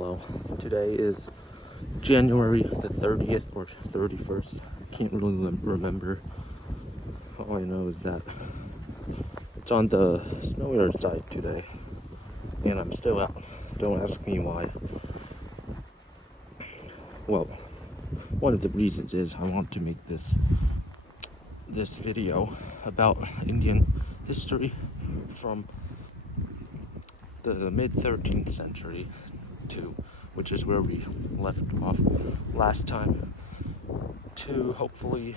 Hello. Today is January the 30th or 31st. I can't really remember. All I know is that it's on the snowier side today, and I'm still out. Don't ask me why. Well, one of the reasons is I want to make this video about Indian history from the mid 13th century to, which is where we left off last time, to hopefully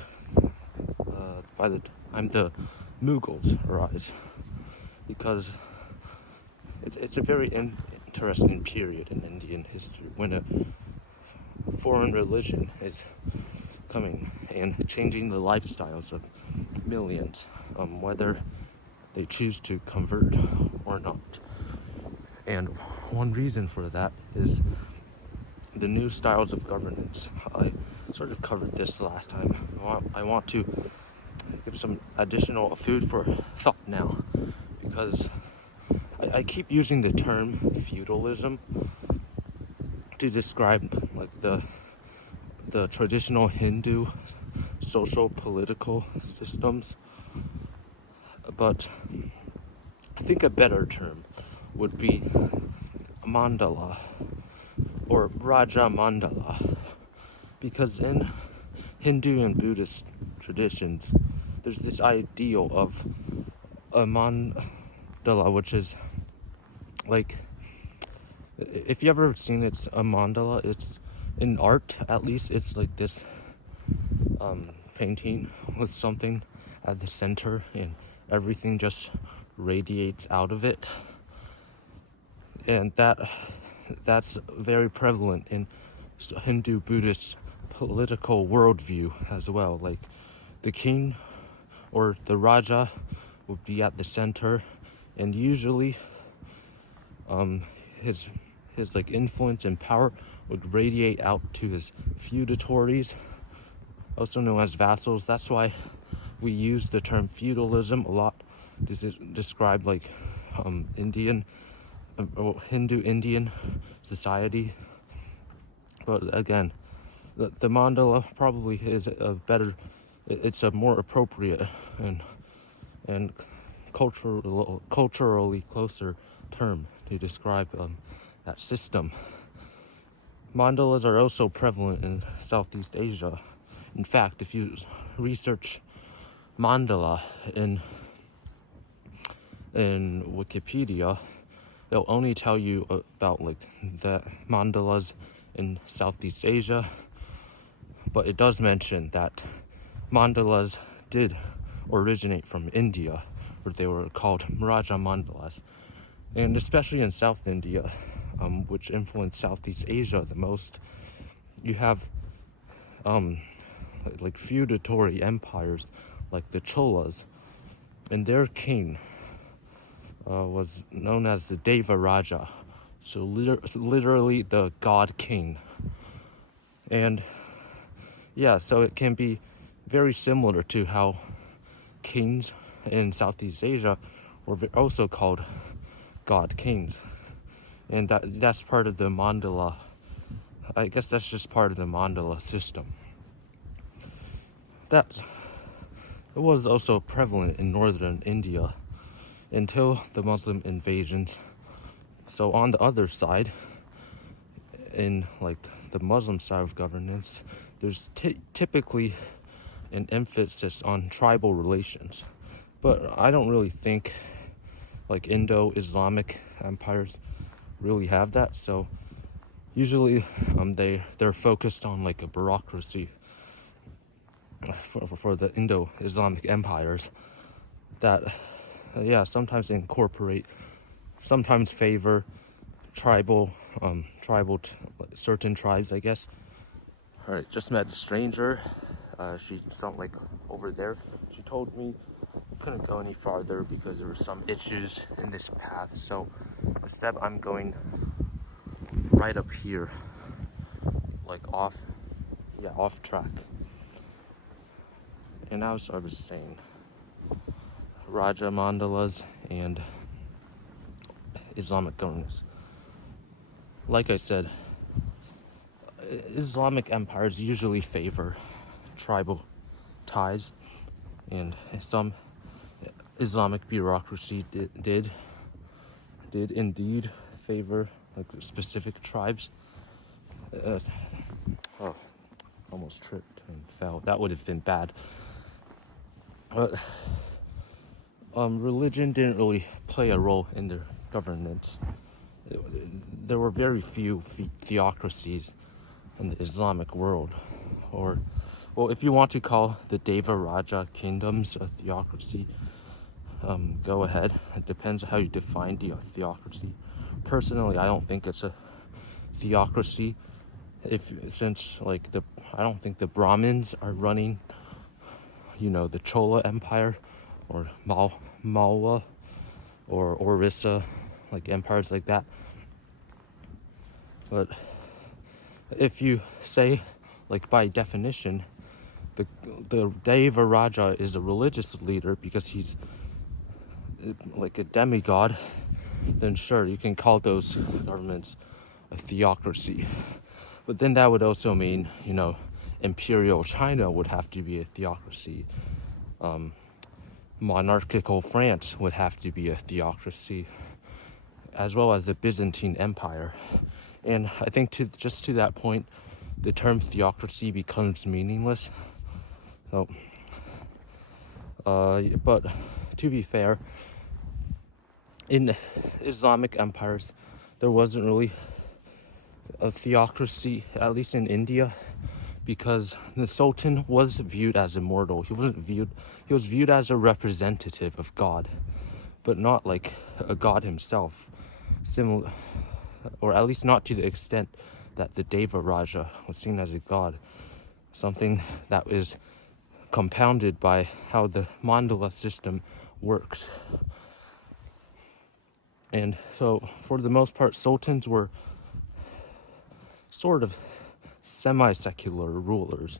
by the time the Mughals arise, because it's a very interesting period in Indian history when a foreign religion is coming and changing the lifestyles of millions, whether they choose to convert or not. And one reason for that is the new styles of governance. I sort of covered this last time. I want to give some additional food for thought now, because I keep using the term feudalism to describe like the traditional Hindu social political systems, but I think a better term would be mandala or Raja Mandala, because in Hindu and Buddhist traditions there's this ideal of a mandala, which is like, if you ever seen it's a mandala, it's in art at least, it's like this painting with something at the center and everything just radiates out of it. And that's very prevalent in Hindu Buddhist political worldview as well. Like the king or the Raja would be at the center, and usually his like influence and power would radiate out to his feudatories, also known as vassals. That's why we use the term feudalism a lot to describe like Hindu Indian society. But again, the mandala probably is it's a more appropriate and culturally closer term to describe that system. Mandalas are also prevalent in Southeast Asia. In fact, if you research mandala in Wikipedia, they'll only tell you about like the mandalas in Southeast Asia, but it does mention that mandalas did originate from India, where they were called Raja mandalas, and especially in South India, which influenced Southeast Asia the most, you have like feudatory empires like the Cholas, and their king was known as the Deva Raja, so literally the god king. And yeah, so it can be very similar to how kings in Southeast Asia were also called god kings, and that's part of the mandala. I guess that's just part of the mandala system. It was also prevalent in northern India until the Muslim invasions. So on the other side, in like the Muslim side of governance, there's typically an emphasis on tribal relations. But I don't really think like Indo-Islamic empires really have that. So usually they're focused on like a bureaucracy for the Indo-Islamic empires that sometimes incorporate, sometimes favor tribal certain tribes, I guess. All right, just met a stranger. She's something like over there. She told me I couldn't go any farther because there were some issues in this path, so instead I'm going right up here, like off track. And as I was saying, Raja mandalas and Islamic governance. like I said, Islamic empires usually favor tribal ties, and some Islamic bureaucracy did indeed favor like specific tribes. Uh, oh, almost tripped and fell. That would have been bad. But religion didn't really play a role in their governance. There were very few theocracies in the Islamic world, or, well, if you want to call the Deva Raja kingdoms a theocracy, go ahead. It depends how you define theocracy. Personally, I don't think it's a theocracy. I don't think the Brahmins are running, the Chola Empire, or Malwa, or Orissa, like empires like that. But if you say, like by definition, the Deva Raja is a religious leader because he's like a demigod, then sure, you can call those governments a theocracy. But then that would also mean, Imperial China would have to be a theocracy. Monarchical France would have to be a theocracy, as well as the Byzantine Empire. And I think to that point, the term theocracy becomes meaningless. So, but to be fair, in Islamic empires, there wasn't really a theocracy, at least in India, because the Sultan was viewed as immortal. He was viewed as a representative of God, but not like a god himself. Similar, or at least not to the extent that the Deva Raja was seen as a god. Something that is compounded by how the mandala system works. And so, for the most part, sultans were sort of semi-secular rulers.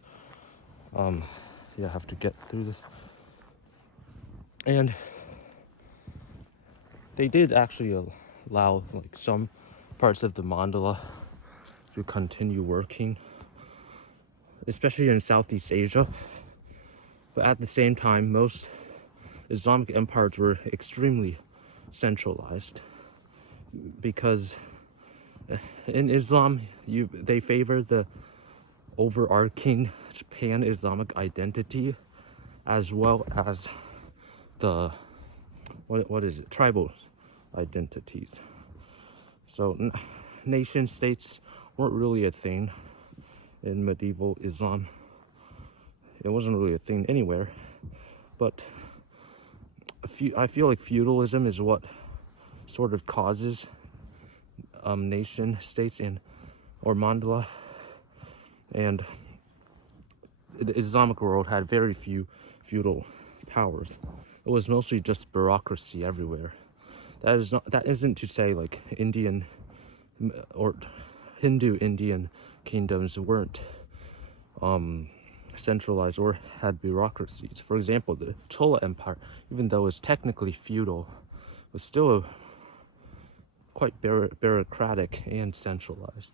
I have to get through this. And they did actually allow like some parts of the mandala to continue working, especially in Southeast Asia. But at the same time, most Islamic empires were extremely centralized, because in Islam they favor the overarching pan-Islamic identity, as well as the tribal identities. So nation states weren't really a thing in medieval Islam. It wasn't really a thing anywhere, but I feel like feudalism is what sort of causes nation states or mandala, and the Islamic world had very few feudal powers. It was mostly just bureaucracy everywhere. That isn't to say like Indian or Hindu Indian kingdoms weren't centralized or had bureaucracies. For example, the Chola Empire, even though it's technically feudal, was still quite bureaucratic and centralized.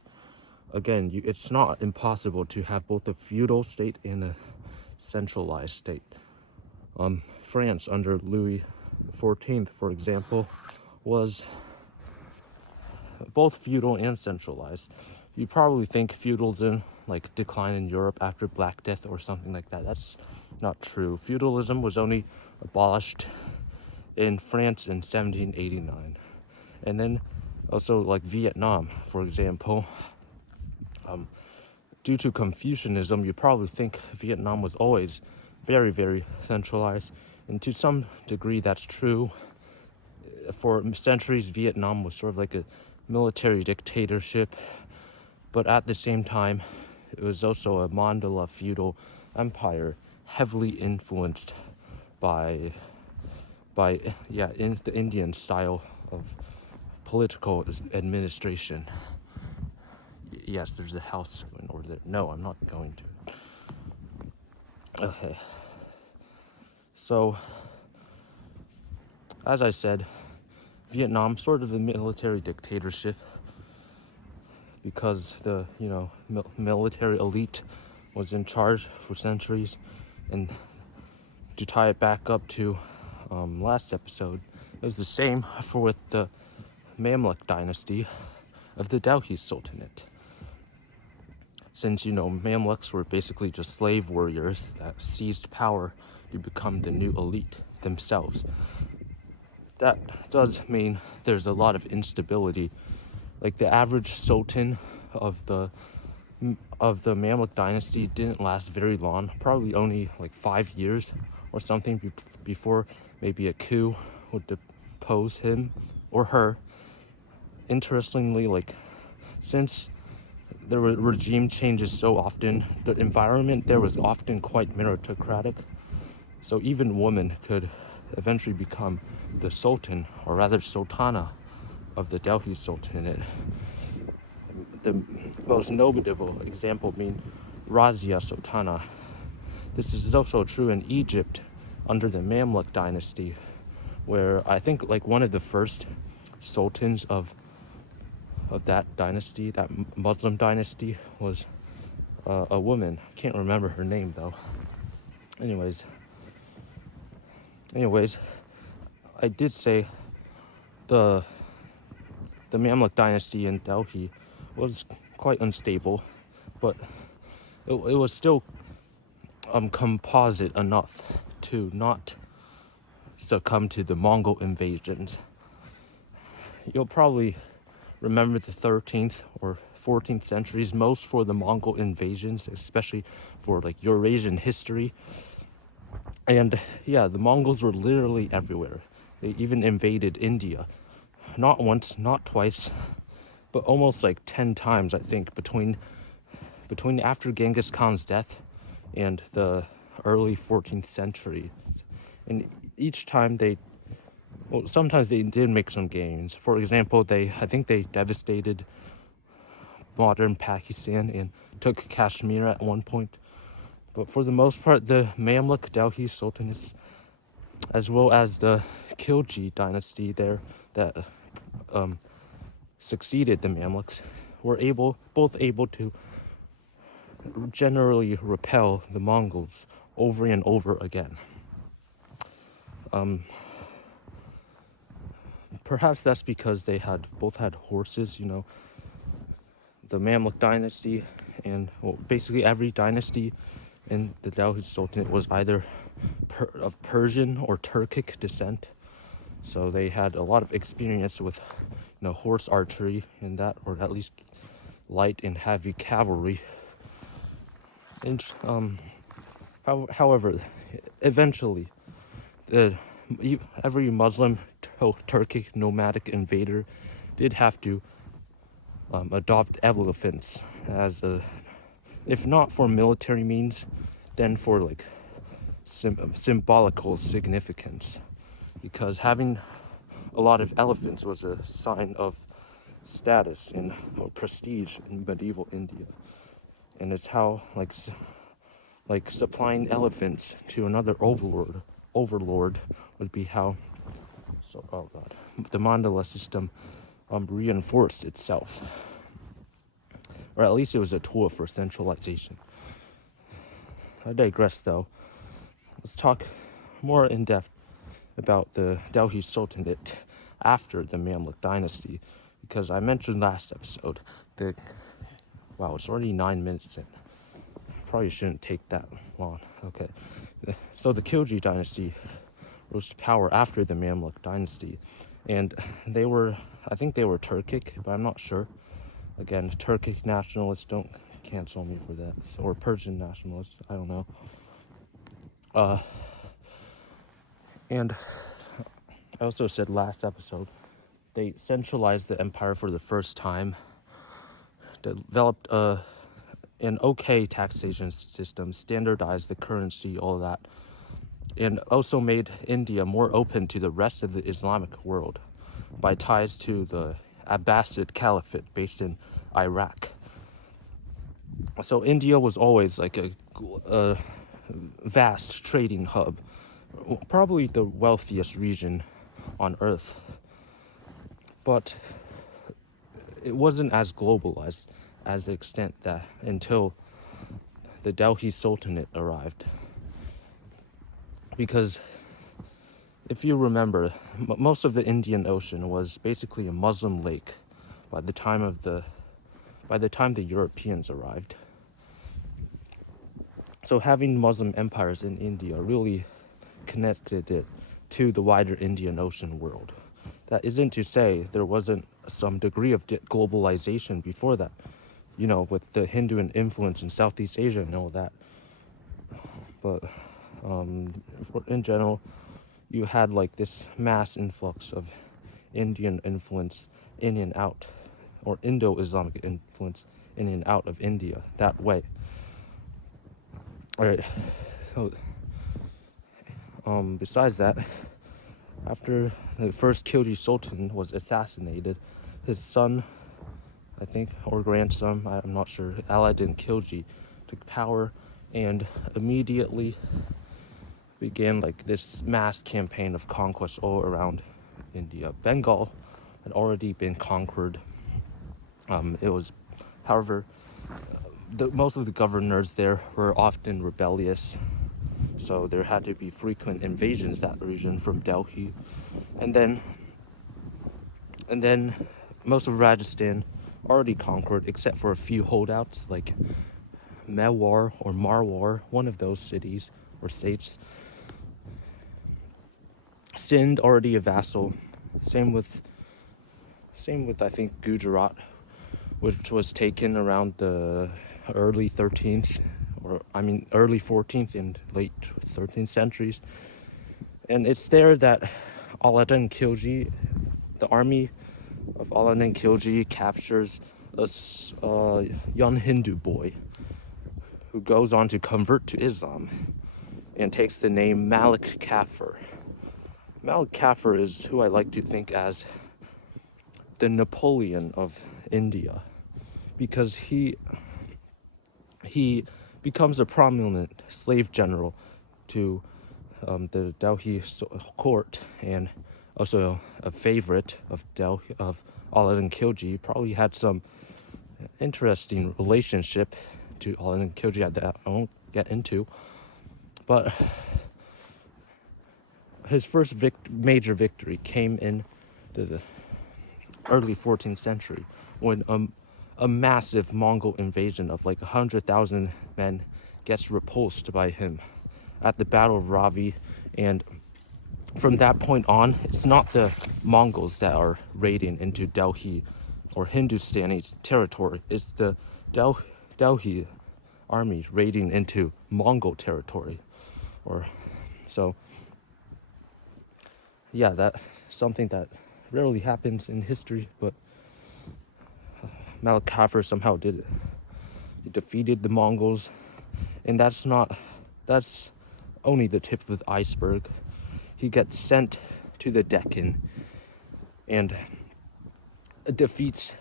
Again, it's not impossible to have both a feudal state and a centralized state. France under Louis XIV, for example, was both feudal and centralized. You probably think feudalism like declined in Europe after Black Death or something like that. That's not true. Feudalism was only abolished in France in 1789. And then also like Vietnam, for example, due to Confucianism, you probably think Vietnam was always very, very centralized. And to some degree, that's true. For centuries, Vietnam was sort of like a military dictatorship. But at the same time, it was also a mandala feudal empire, heavily influenced by in the Indian style of political administration. Yes, there's a house going over there. No, I'm not going to. Okay. So, as I said, Vietnam, sort of a military dictatorship. because the military elite was in charge for centuries. And to tie it back up to last episode, it was the same with the Mamluk dynasty of the Delhi Sultanate. Since Mamluks were basically just slave warriors that seized power to become the new elite themselves. That does mean there's a lot of instability. Like the average sultan of the Mamluk dynasty didn't last very long, probably only like 5 years or something before maybe a coup would depose him or her. Interestingly, like since the regime changes so often, the environment there was often quite meritocratic, so even women could eventually become the sultan, or rather sultana, of the Delhi Sultanate. The most notable example being Razia Sultana. This is also true in Egypt under the Mamluk dynasty, where I think like one of the first sultans of that dynasty, that Muslim dynasty, was a woman. I can't remember her name though. Anyways, I did say the Mamluk dynasty in Delhi was quite unstable, but it was still composite enough to not succumb to the Mongol invasions. You'll probably remember the 13th or 14th centuries most for the Mongol invasions, especially for like Eurasian history. And yeah, the Mongols were literally everywhere. They even invaded India. Not once, not twice, but almost like 10 times, I think, between after Genghis Khan's death and the early 14th century. And each time sometimes they did make some gains. For example, I think they devastated modern Pakistan and took Kashmir at one point. But for the most part, the Mamluk Delhi Sultanates, as well as the Khilji dynasty there that succeeded the Mamluks, were both able to generally repel the Mongols over and over again. Perhaps that's because they both had horses. The Mamluk dynasty and basically every dynasty in the Delhi Sultanate was either of Persian or Turkic descent. So they had a lot of experience with horse archery and that, or at least light and heavy cavalry. And however, eventually, every Muslim Turkic nomadic invader did have to adopt elephants as if not for military means, then for like symbolical significance, because having a lot of elephants was a sign of status and prestige in medieval India, and it's how like supplying elephants to another overlord would be how the mandala system reinforced itself, or at least it was a tool for centralization. I digress though. Let's talk more in depth about the Delhi Sultanate after the Mamluk dynasty, because I mentioned last episode it's already 9 minutes in. Probably shouldn't take that long. Okay, so the Khilji dynasty rose to power after the Mamluk dynasty, and I think they were Turkic, but I'm not sure. Again, Turkic nationalists, don't cancel me for that, or Persian nationalists, I don't know. And I also said last episode, they centralized the empire for the first time, developed an okay taxation system, standardized the currency, all that, and also made India more open to the rest of the Islamic world by ties to the Abbasid Caliphate based in Iraq. So India was always like a vast trading hub, probably the wealthiest region on earth. But it wasn't as global as the extent that until the Delhi Sultanate arrived. Because if you remember, most of the Indian Ocean was basically a Muslim lake by the time the Europeans arrived. So having Muslim empires in India really connected it to the wider Indian Ocean world. That isn't to say there wasn't some degree of globalization before that, with the Hindu influence in Southeast Asia and all that. But in general, you had like this mass influx of Indian influence in and out, or Indo-Islamic influence in and out of India that way. All right. So, besides that, after the first Khilji Sultan was assassinated, his son, I think, or grandson, I'm not sure, Aladdin Khilji, took power and immediately began like this mass campaign of conquest all around India. Bengal had already been conquered. It was, however, most of the governors there were often rebellious, so there had to be frequent invasions of that region from Delhi, and then most of Rajasthan already conquered, except for a few holdouts like Mewar or Marwar, one of those cities or states. Sindh already a vassal. Same with I think Gujarat, which was taken around the early 13th, early 14th and late 13th centuries. And it's there that Aladdin Khilji, the army of Aladdin Khilji, captures a young Hindu boy who goes on to convert to Islam and takes the name Malik Kafur. Malik Kafur is who I like to think as the Napoleon of India, because he becomes a prominent slave general to the Delhi court, and also a favorite of Aladdin Khilji. Probably had some interesting relationship to Aladdin Khilji that I won't get into, but his first major victory came in the early 14th century when a massive Mongol invasion of like 100,000 men gets repulsed by him at the Battle of Ravi. And from that point on, it's not the Mongols that are raiding into Delhi or Hindustani territory. It's the Delhi army raiding into Mongol territory. Yeah, that's something that rarely happens in history, but Malik Kafur somehow did it. He defeated the Mongols, and that's only the tip of the iceberg. He gets sent to the Deccan and defeats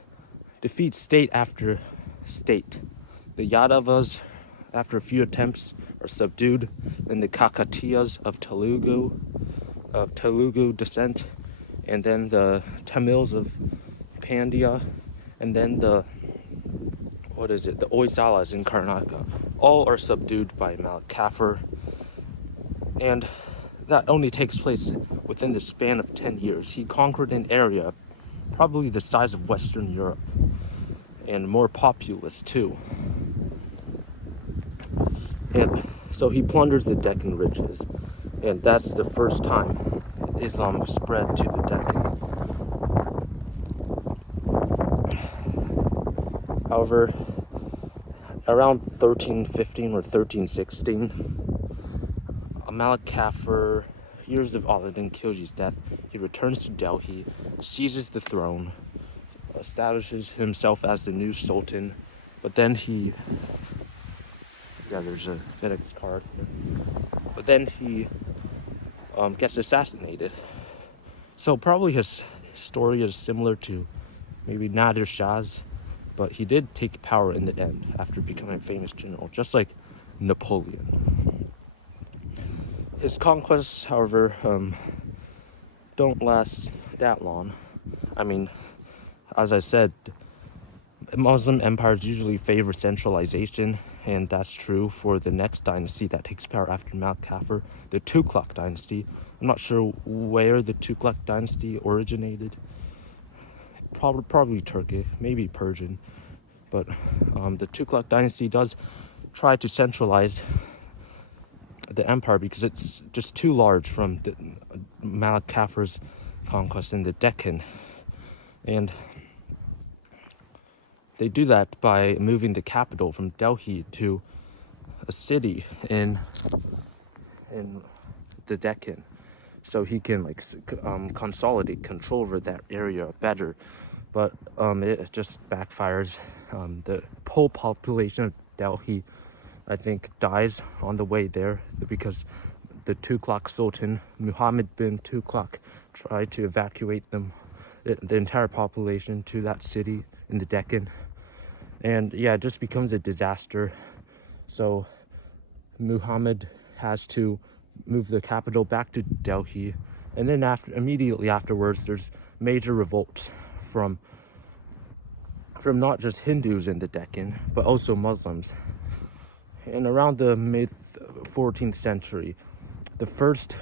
state after state. The Yadavas, after a few attempts, are subdued. Then the Kakatiyas of Telugu descent, and then the Tamils of Pandya, and then the Hoysalas in Karnataka, all are subdued by Malik Kafur, and that only takes place within the span of 10 years. He conquered an area probably the size of Western Europe, and more populous too. And so he plunders the Deccan ridges, and that's the first time Islam spread to the Deccan. However, around 1315 or 1316, Malik Kafur, years of Aladdin Khilji's death, he returns to Delhi, seizes the throne, establishes himself as the new sultan, but then there's a FedEx card here. But then he gets assassinated. So probably his story is similar to maybe Nadir Shah's, but he did take power in the end after becoming a famous general, just like Napoleon. His conquests, however, don't last that long. I mean, as I said, Muslim empires usually favor centralization, and that's true for the next dynasty that takes power after Mount Kafir, the Tughlaq dynasty. I'm not sure where the Tughlaq dynasty originated. Probably Turkic, maybe Persian, but the Tughlaq dynasty does try to centralize the empire because it's just too large from the Malik Kafir's conquest in the Deccan, and they do that by moving the capital from Delhi to a city in the Deccan, so he can like consolidate control over that area better. But it just backfires. The whole population of Delhi, I think, dies on the way there because the Tughlaq Sultan, Muhammad bin Tughlaq, tried to evacuate the entire population to that city in the Deccan. And yeah, it just becomes a disaster. So Muhammad has to move the capital back to Delhi. And then immediately afterwards, there's major revolts from not just Hindus in the Deccan, but also Muslims. And around the mid 14th century, the first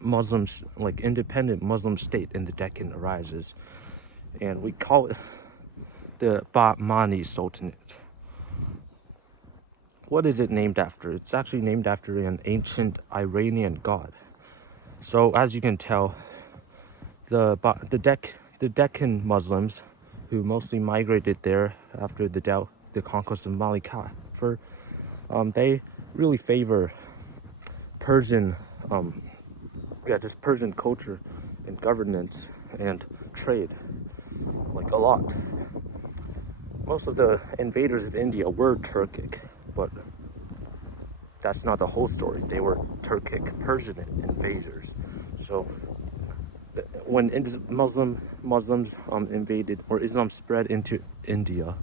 Muslims, like independent Muslim state in the Deccan arises. And we call it the Bahmani Sultanate. What is it named after? It's actually named after an ancient Iranian god. So as you can tell, the Deccan Muslims, who mostly migrated there after the conquest of Malik Kafir, they really favor Persian, just Persian culture and governance and trade, like a lot. Most of the invaders of India were Turkic, but that's not the whole story. They were Turkic Persian invaders. So when Muslims invaded, or Islam spread into India,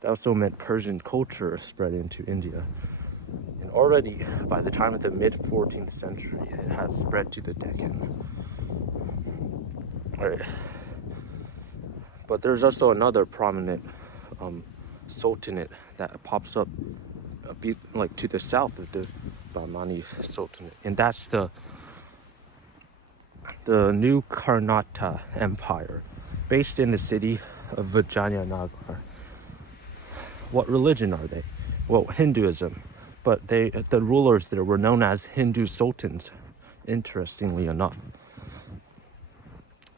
that also meant Persian culture spread into India. And already by the time of the mid 14th century, it had spread to the Deccan. Right. But there's also another prominent sultanate that pops up a bit like to the south of the Bahmani Sultanate, and that's the new Karnataka Empire, based in the city of Vijayanagar. What religion are they? Well, Hinduism, but the rulers there were known as Hindu sultans, interestingly enough.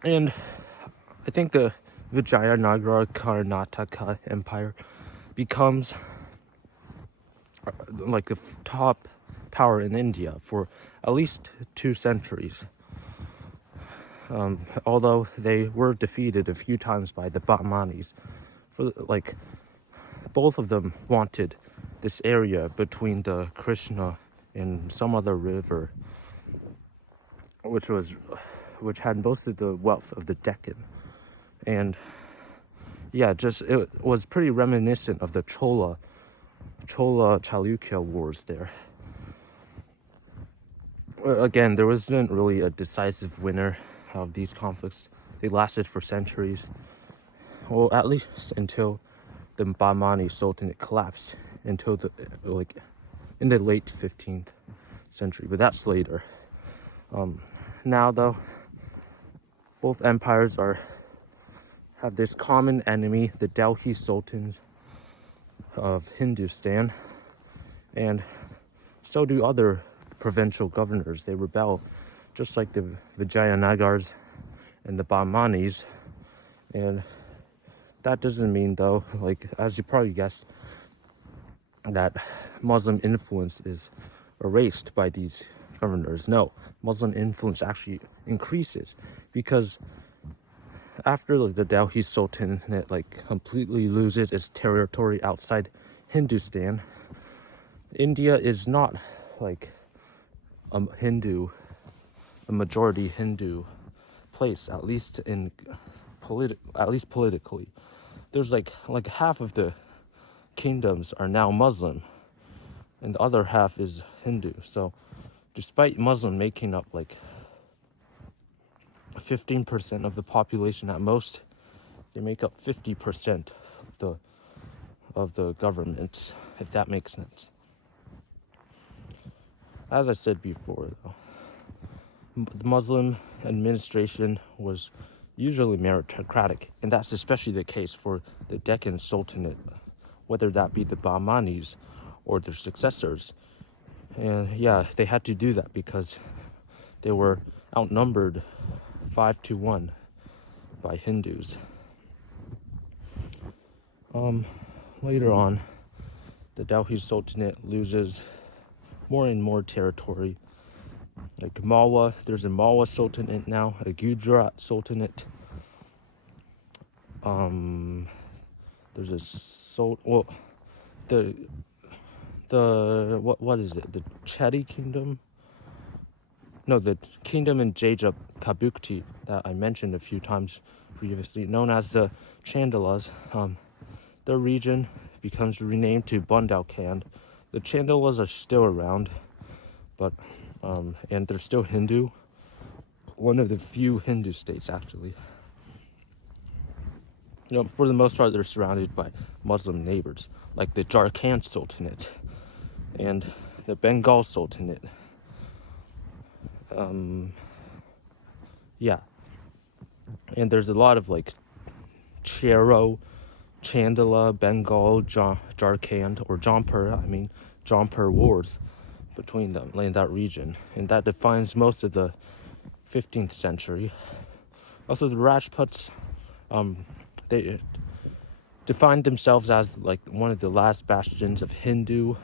And I think the Vijayanagar Karnataka Empire becomes like the top power in India for at least 2 centuries. Although they were defeated a few times by the Bahmanis, both of them wanted this area between the Krishna and some other river, which had most of the wealth of the Deccan. And yeah, it was pretty reminiscent of the Chola Chalukya wars there. Again, there wasn't really a decisive winner of these conflicts. They lasted for centuries, well, at least until the Bahmani Sultanate collapsed in the late 15th century, but that's later. Now though, both empires have this common enemy, the Delhi Sultan of Hindustan, and so do other provincial governors. They rebel, just like the Vijayanagars and the Bahmanis. And that doesn't mean, though, like as you probably guessed, that Muslim influence is erased by these governors. No, Muslim influence actually increases, because after the Delhi Sultanate completely loses its territory outside Hindustan, India is not a majority Hindu place, at least politically. There's like half of the kingdoms are now Muslim, and the other half is Hindu. So despite Muslim making up 15% of the population at most, they make up 50% of the of the government, if that makes sense. As I said before, though, the Muslim administration was usually meritocratic, and that's especially the case for the Deccan Sultanate, whether that be the Bahmanis or their successors. And yeah, they had to do that because they were outnumbered 5-1 by Hindus. Later on, the Delhi Sultanate loses more and more territory. Like Malwa, there's a Malwa Sultanate now, a Gujarat Sultanate. There's a what is it? The Chedi Kingdom? No, the kingdom in Jajab Kabukti that I mentioned a few times previously, known as the Chandalas. Their region becomes renamed to Bundelkhand. The Chandalas are still around, but and they're still Hindu. One of the few Hindu states, actually. For the most part, they're surrounded by Muslim neighbors, like the Jharkhand Sultanate and the Bengal Sultanate. Yeah. And there's a lot of like Chero, Chandala, Bengal, Jharkhand, or Jaunpur wars between them in that region. And that defines most of the 15th century. Also, the Rajputs, they defined themselves as like one of the last bastions of Hindu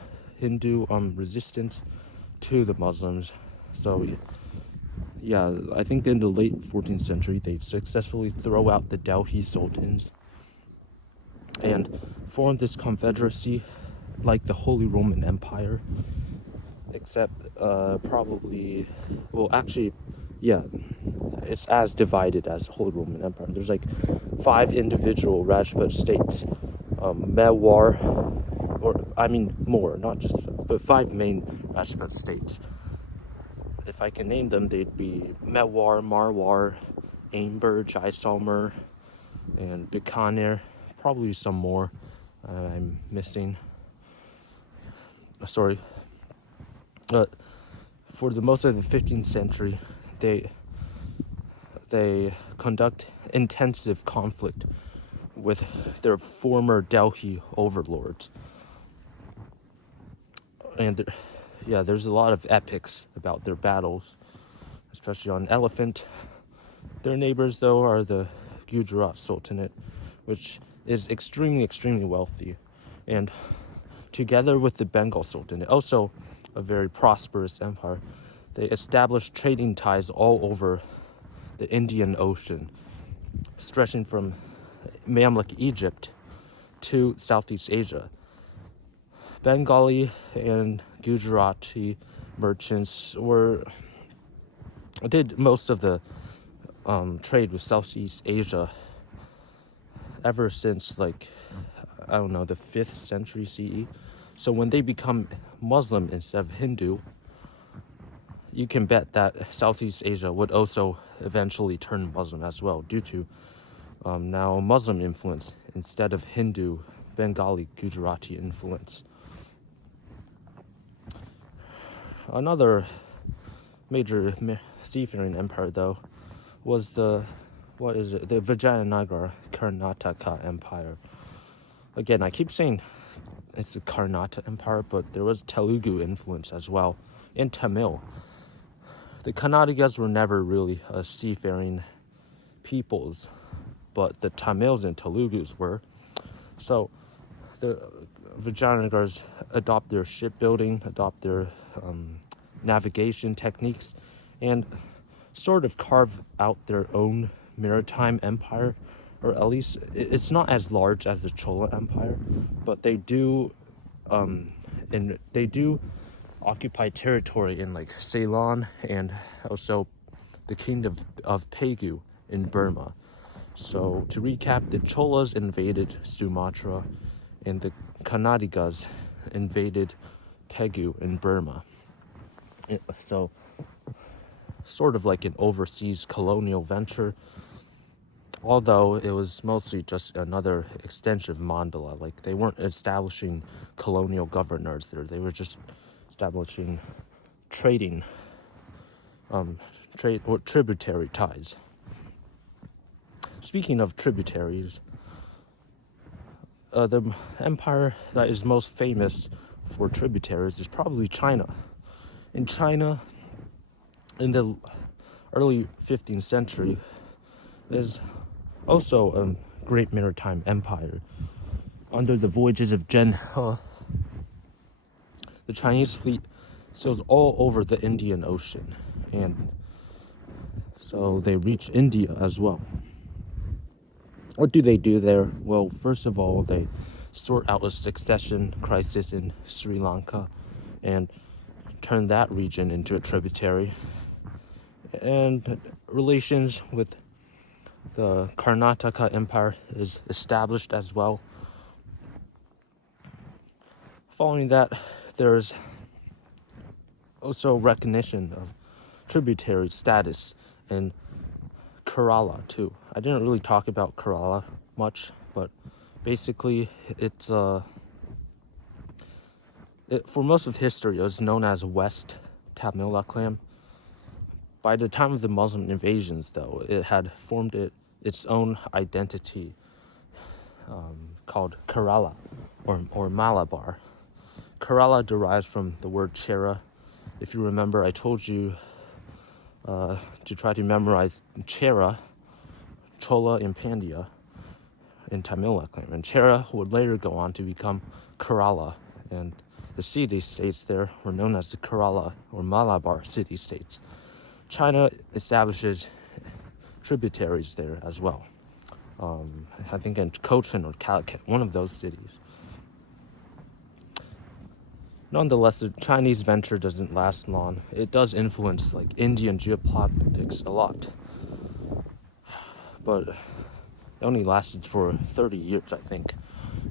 resistance to the Muslims. So yeah, I think in the late 14th century they successfully throw out the Delhi Sultans and form this confederacy like the Holy Roman Empire, except it's as divided as the Holy Roman Empire. There's like 5 individual Rajput states, Mewar, more, not just, but 5 main Rajput states. If I can name them, they'd be Mewar, Marwar, Amber, Jaisalmer, and Bikaner. Probably some more I'm missing. Sorry. But for the most of the 15th century, they conduct intensive conflict with their former Delhi overlords. And there's a lot of epics about their battles, especially on elephant. Their neighbors, though, are the Gujarat Sultanate, which is extremely, extremely wealthy. And together with the Bengal Sultanate, also a very prosperous empire, they established trading ties all over the Indian Ocean, stretching from Mamluk Egypt to Southeast Asia. Bengali and Gujarati merchants did most of the trade with Southeast Asia ever since the 5th century CE. So when they become Muslim instead of Hindu, you can bet that Southeast Asia would also eventually turn Muslim as well, due to now Muslim influence instead of Hindu, Bengali, Gujarati influence. Another major seafaring empire, though, was the Vijayanagar Karnataka Empire. Again, I keep saying it's the Karnataka Empire, but there was Telugu influence as well, and Tamil. The Karnatakas were never really seafaring peoples, but the Tamils and Telugus were. So the Vijayanagars adopt their shipbuilding, adopt their navigation techniques, and sort of carve out their own maritime empire, or at least it's not as large as the Chola Empire, but they do occupy territory in like Ceylon and also the kingdom of Pegu in Burma. So to recap, the Cholas invaded Sumatra and the Karnatakas invaded Pegu in Burma. So sort of like an overseas colonial venture. although it was mostly just another extension of mandala. Like, they weren't establishing colonial governors there, they were just establishing trading trade or tributary ties. Speaking of tributaries, the empire that is most famous for tributaries is probably China. In China, in the early 15th century, is also a great maritime empire. Under the voyages of Zheng He, the Chinese fleet sails all over the Indian Ocean, and so they reach India as well. What do they do there? Well, first of all, they sort out a succession crisis in Sri Lanka and turn that region into a tributary. And relations with the Karnataka Empire is established as well. Following that, there's also recognition of tributary status in Kerala too. I didn't really talk about Kerala much, but basically for most of history it was known as West Tamilakam. By the time of the Muslim invasions, though, it had formed its own identity called Kerala or Malabar. Kerala derives from the word Chera. If you remember, I told you to try to memorize Chera, Chola, and Pandya in Tamilakam. And Chera would later go on to become Kerala, and the city-states there were known as the Kerala or Malabar city-states. China establishes tributaries there as well. I think in Cochin or Calicut, one of those cities. Nonetheless, the Chinese venture doesn't last long. It does influence like Indian geopolitics a lot, but it only lasted for 30 years, I think,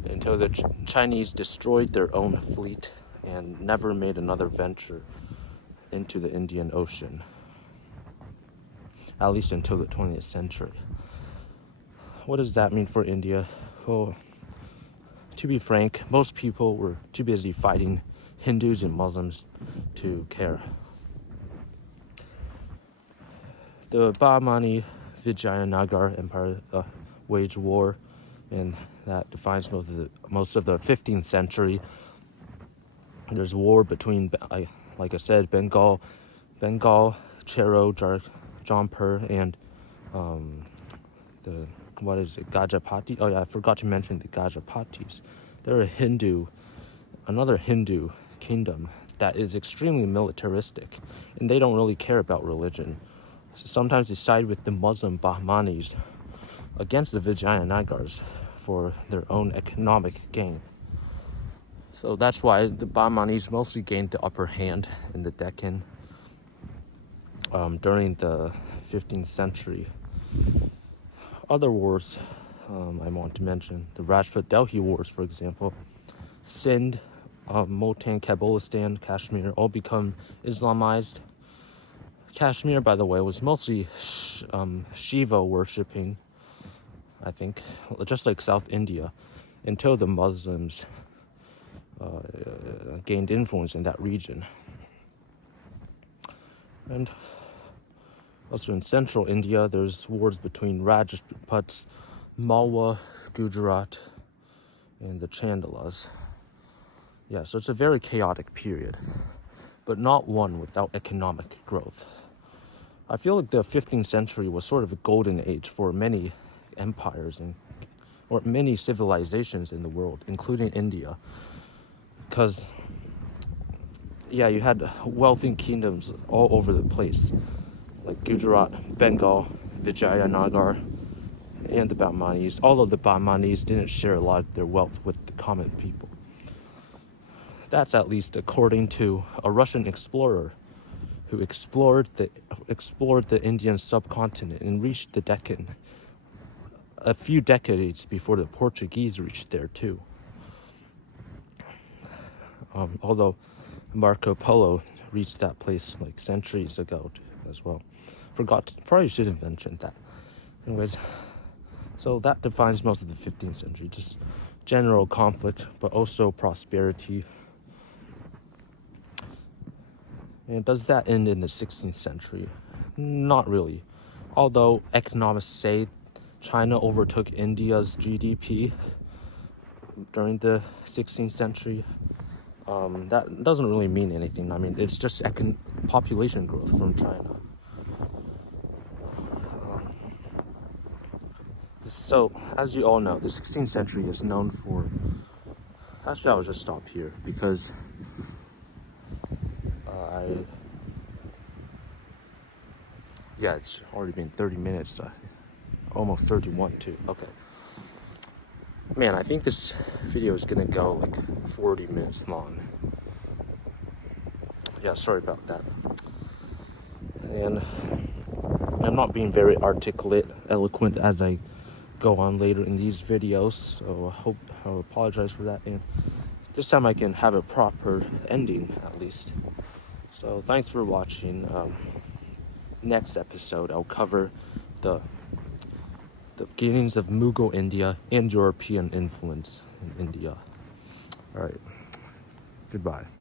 until the Chinese destroyed their own fleet and never made another venture into the Indian Ocean, at least until the 20th century. What does that mean for India? Well, to be frank, most people were too busy fighting Hindus and Muslims to care. The Bahmani Vijayanagar Empire waged war, and that defines most of the 15th century. There's war between, like I said, Bengal, Chero, Jaunpur, and Gajapati. Oh yeah, I forgot to mention the Gajapatis. They're another Hindu kingdom that is extremely militaristic, and they don't really care about religion. So sometimes they side with the Muslim Bahmanis against the Vijayanagars for their own economic gain. So that's why the Bahmanis mostly gained the upper hand in the Deccan during the 15th century. Other wars I want to mention, the Rajput-Delhi Wars, for example. Sindh, Multan, Kabulistan, Kashmir all become Islamized. Kashmir, by the way, was mostly Shiva worshipping, I think, just like South India, until the Muslims gained influence in that region. And also in central India, there's wars between Rajputs, Malwa, Gujarat, and the Chandalas. Yeah, so it's a very chaotic period, but not one without economic growth. I feel like the 15th century was sort of a golden age for many empires or many civilizations in the world, including India. Because, yeah, you had wealthy kingdoms all over the place, like Gujarat, Bengal, Vijayanagar, and the Bahmanis. All of the Bahmanis didn't share a lot of their wealth with the common people. That's at least according to a Russian explorer who explored the Indian subcontinent and reached the Deccan a few decades before the Portuguese reached there too. Although Marco Polo reached that place like centuries ago as well. Probably should have mentioned that. Anyways, So that defines most of the 15th century, just general conflict, but also prosperity. And does that end in the 16th century? Not really. Although economists say China overtook India's GDP during the 16th century, that doesn't really mean anything. I mean, it's just population growth from China. So, as you all know, the 16th century is known for... Actually, I'll just stop here because yeah, it's already been 30 minutes. Almost 31 too. Okay. Man, I think this video is gonna go like 40 minutes long. Yeah, sorry about that. And I'm not being very articulate, eloquent as I go on later in these videos, so I'll apologize for that. And this time I can have a proper ending at least. So thanks for watching. Next episode I'll cover the beginnings of Mughal India and European influence in India. All right. Goodbye.